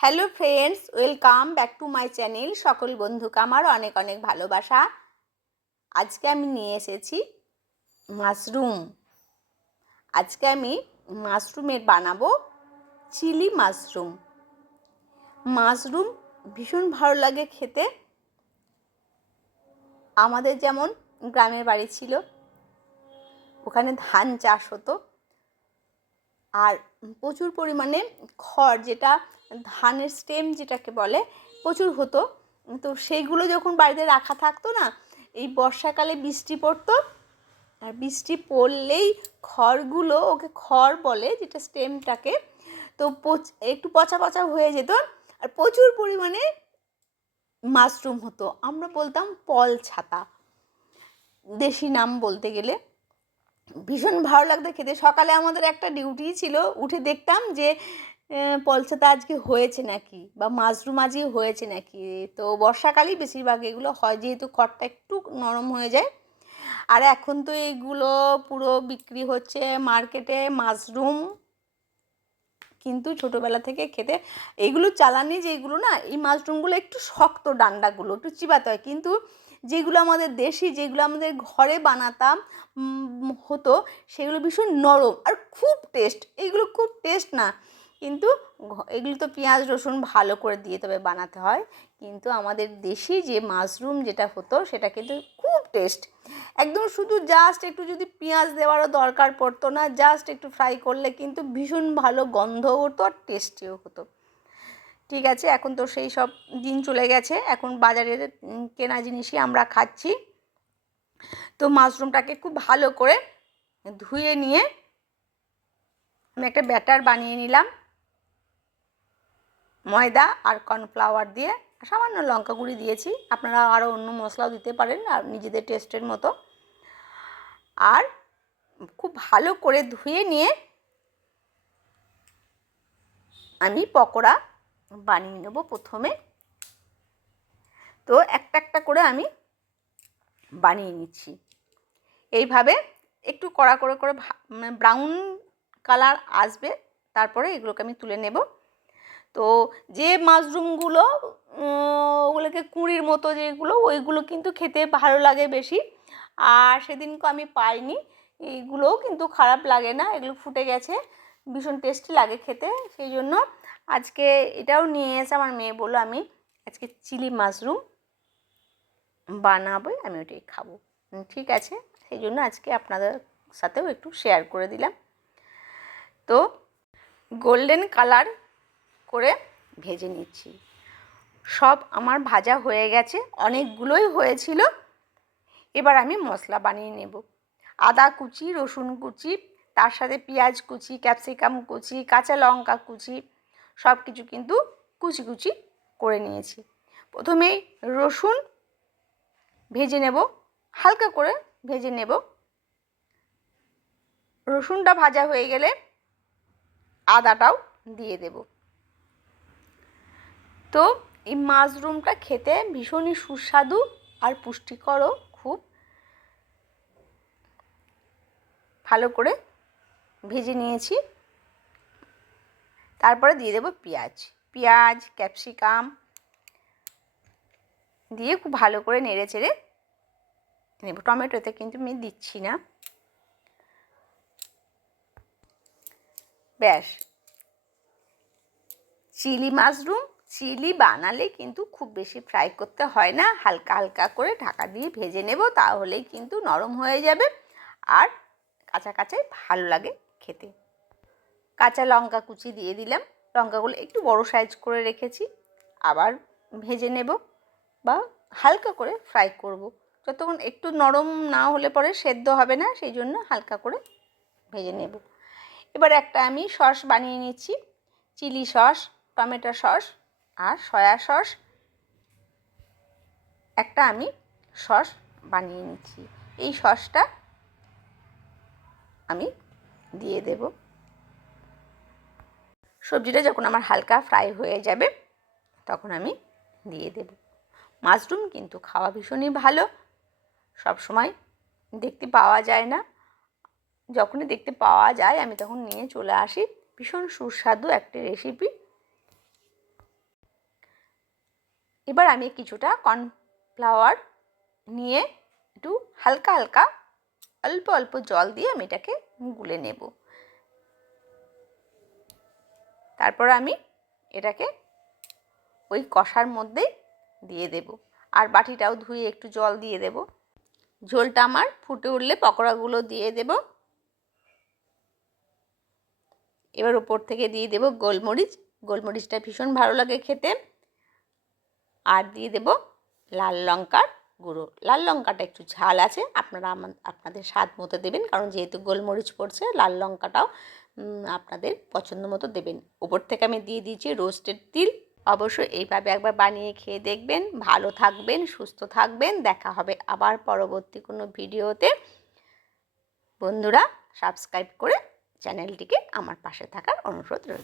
Hello friends, welcome back to my channel. সকল বন্ধুকে আমার অনেক অনেক ভালোবাসা। আজকে আমি নিয়ে এসেছি মাশরুম। আজকে আমি মাশরুমের বানাবো চিলি মাশরুম। মাশরুম ভীষণ ভালো লাগে খেতে। আমাদের যেমন গ্রামের বাড়ি ছিল, ওখানে ধান চাষ হতো আর প্রচুর পরিমাণে খড়, যেটা ধানের স্টেম যেটাকে বলে, প্রচুর হতো। তো সেইগুলো যখন বাড়িতে রাখা থাকতো না, এই বর্ষাকালে বৃষ্টি পড়তো, আর বৃষ্টি পড়লেই খড়গুলো, ওকে খড় বলে যেটা স্টেমটাকে, তো একটু পচা পচা হয়ে যেত আর প্রচুর পরিমাণে মাশরুম হতো। আমরা বলতাম পল ছাতা, দেশি নাম বলতে গেলে। ভীষণ ভালো লাগতো খেতে। সকালে আমাদের একটা ডিউটি ছিল, উঠে দেখতাম যে পলছাতা আজকে হয়েছে নাকি, বা মাশরুম আজকে হয়েছে নাকি। তো বর্ষাকালেই বেশিরভাগ এগুলো হয়, যেহেতু খড়টা একটু নরম হয়ে যায়। আর এখন তো এইগুলো পুরো বিক্রি হচ্ছে মার্কেটে মাশরুম, কিন্তু ছোটোবেলা থেকে খেতে এইগুলো চালানি, যেগুলো না, এই মাশরুমগুলো একটু শক্ত, ডান্ডাগুলো একটু চিবাতে হয়, কিন্তু যেগুলো আমাদের দেশি, যেগুলো আমাদের ঘরে বানাতাম হতো, সেগুলো ভীষণ নরম আর খুব টেস্ট। এইগুলো খুব টেস্ট না, কিন্তু এগুলো তো পেঁয়াজ রসুন ভালো করে দিয়ে তবে বানাতে হয়। কিন্তু আমাদের দেশি যে মাশরুম যেটা হতো, সেটা কিন্তু খুব টেস্ট। একদম শুধু জাস্ট একটু যদি পেঁয়াজ দেওয়ারও দরকার পড়তো না, জাস্ট একটু ফ্রাই করলে কিন্তু ভীষণ ভালো গন্ধ হতো আর টেস্টিও হতো। ঠিক আছে, এখন তো সেই সব দিন চলে গেছে, এখন বাজারের কেনা জিনিসই আমরা খাচ্ছি। তো মাশরুমটাকে খুব ভালো করে ধুয়ে নিয়ে আমি একটা ব্যাটার বানিয়ে নিলাম ময়দা আর কর্নফ্লাওয়ার দিয়ে। সামান্য লঙ্কা গুঁড়ি দিয়েছি, আপনারা আরও অন্য মশলাও দিতে পারেন আর নিজেদের টেস্টের মতো। আর খুব ভালো করে ধুয়ে নিয়ে আমি পকোড়া বানিয়ে নেব প্রথমে। তো একটা একটা করে আমি বানিয়ে নিচ্ছি এইভাবে। একটু কড়া করে করে ব্রাউন কালার আসবে, তারপরে এগুলোকে আমি তুলে নেব। তো যে মাশরুমগুলো ওগুলোকে কুঁড়ির মতো যেগুলো, ওইগুলো কিন্তু খেতে ভালো লাগে বেশি। আর সেদিনকে আমি পাইনি, এইগুলোও কিন্তু খারাপ লাগে না, এগুলো ফুটে গেছে, ভীষণ টেস্টি লাগে খেতে। সেই জন্য আজকে এটাও নিয়ে এসে আমার মেয়ে বললো আমি আজকে চিলি মাশরুম বানাবো, আমি ওটাই খাবো। ঠিক আছে, সেই জন্য আজকে আপনাদের সাথেও একটু শেয়ার করে দিলাম। তো গোল্ডেন কালার করে ভেজে নিচ্ছি। সব আমার ভাজা হয়ে গেছে, অনেকগুলোই হয়েছিল। এবার আমি মশলা বানিয়ে নেব। আদা কুচি, রসুন কুচি, তার সাথে পেঁয়াজ কুচি, ক্যাপসিকাম কুচি, কাঁচা লঙ্কা কুচি, সব কিছু কিন্তু কুচি কুচি করে নিয়েছি। প্রথমেই রসুন ভেজে নেব, হালকা করে ভেজে নেব। রসুনটা ভাজা হয়ে গেলে আদাটাও দিয়ে দেব। তো এই মাশরুমটা খেতে ভীষণই সুস্বাদু আর পুষ্টিকরও খুব। ভালো করে ভেজে নিয়েছি, তারপরে দিয়ে দেব পেঁয়াজ, ক্যাপসিকাম দিয়ে খুব ভালো করে নেড়ে চেড়ে নেব। টমেটোতে কিন্তু আমি দিচ্ছি না। ব্যাস, চিলি মাশরুম চিলি বানালে কিন্তু খুব বেশি ফ্রাই করতে হয় না, হালকা হালকা করে ঢাকা দিয়ে ভেজে নেব, তাহলেই কিন্তু নরম হয়ে যাবে আর কাঁচা কাঁচাই ভালো লাগে খেতে। কাঁচা লঙ্কা কুচি দিয়ে দিলাম, লঙ্কাগুলো একটু বড় সাইজ করে রেখেছি। আবার ভেজে নেব বা হালকা করে ফ্রাই করব, যতক্ষণ একটু নরম না হলে পরে সেদ্ধ হবে না, সেই জন্য হালকা করে ভেজে নেব। এবার একটা আমি সস বানিয়ে নিচ্ছি, চিলি সস, টমেটো সস আর সয়া সস। একটা আমি সস বানিয়ে নিচ্ছি, এই সসটা আমি দিয়ে দেব। সবজিটা যখন আমার হালকা ফ্রাই হয়ে যাবে, তখন আমি দিয়ে দেব। মাশরুম কিন্তু খাওয়া ভীষণই ভালো, সব সময় দেখতে পাওয়া যায় না, যখনই দেখতে পাওয়া যায় আমি তখন নিয়ে চলে আসি। ভীষণ সুস্বাদু একটা রেসিপি। এবার আমি কিছুটা কর্নফ্লাওয়ার নিয়ে একটু হালকা হালকা অল্প অল্প জল দিয়ে আমি এটাকে গুলে নেব। তারপর আমি এটাকে ওই কষার মধ্যেই দিয়ে দেব, আর বাটিটাও ধুয়ে একটু জল দিয়ে দেব। ঝোলটা আমার ফুটে উঠলে পকোড়াগুলো দিয়ে দেব। এবার উপর থেকে দিয়ে দেব গোলমরিচ, গোলমরিচটা ভীষণ ভালো লাগে খেতে। আর দিয়ে দেব লাল লঙ্কার গুঁড়ো। লাল লঙ্কাটা একটু ঝাল আছে, আপনারা আপনাদের স্বাদ মতো দেবেন, কারণ যেহেতু গোলমরিচ পড়ছে লাল লঙ্কাটাও আপনাদের পছন্দ মতো দেবেন। উপর থেকে আমি দিয়ে দিয়েছি রোস্টেড তিল। অবশ্যই এইভাবে একবার বানিয়ে খেয়ে দেখবেন। ভালো থাকবেন, সুস্থ থাকবেন। দেখা হবে আবার পরবর্তী কোনো ভিডিওতে। বন্ধুরা সাবস্ক্রাইব করে চ্যানেলটিকে আমার পাশে থাকার অনুরোধ রইল।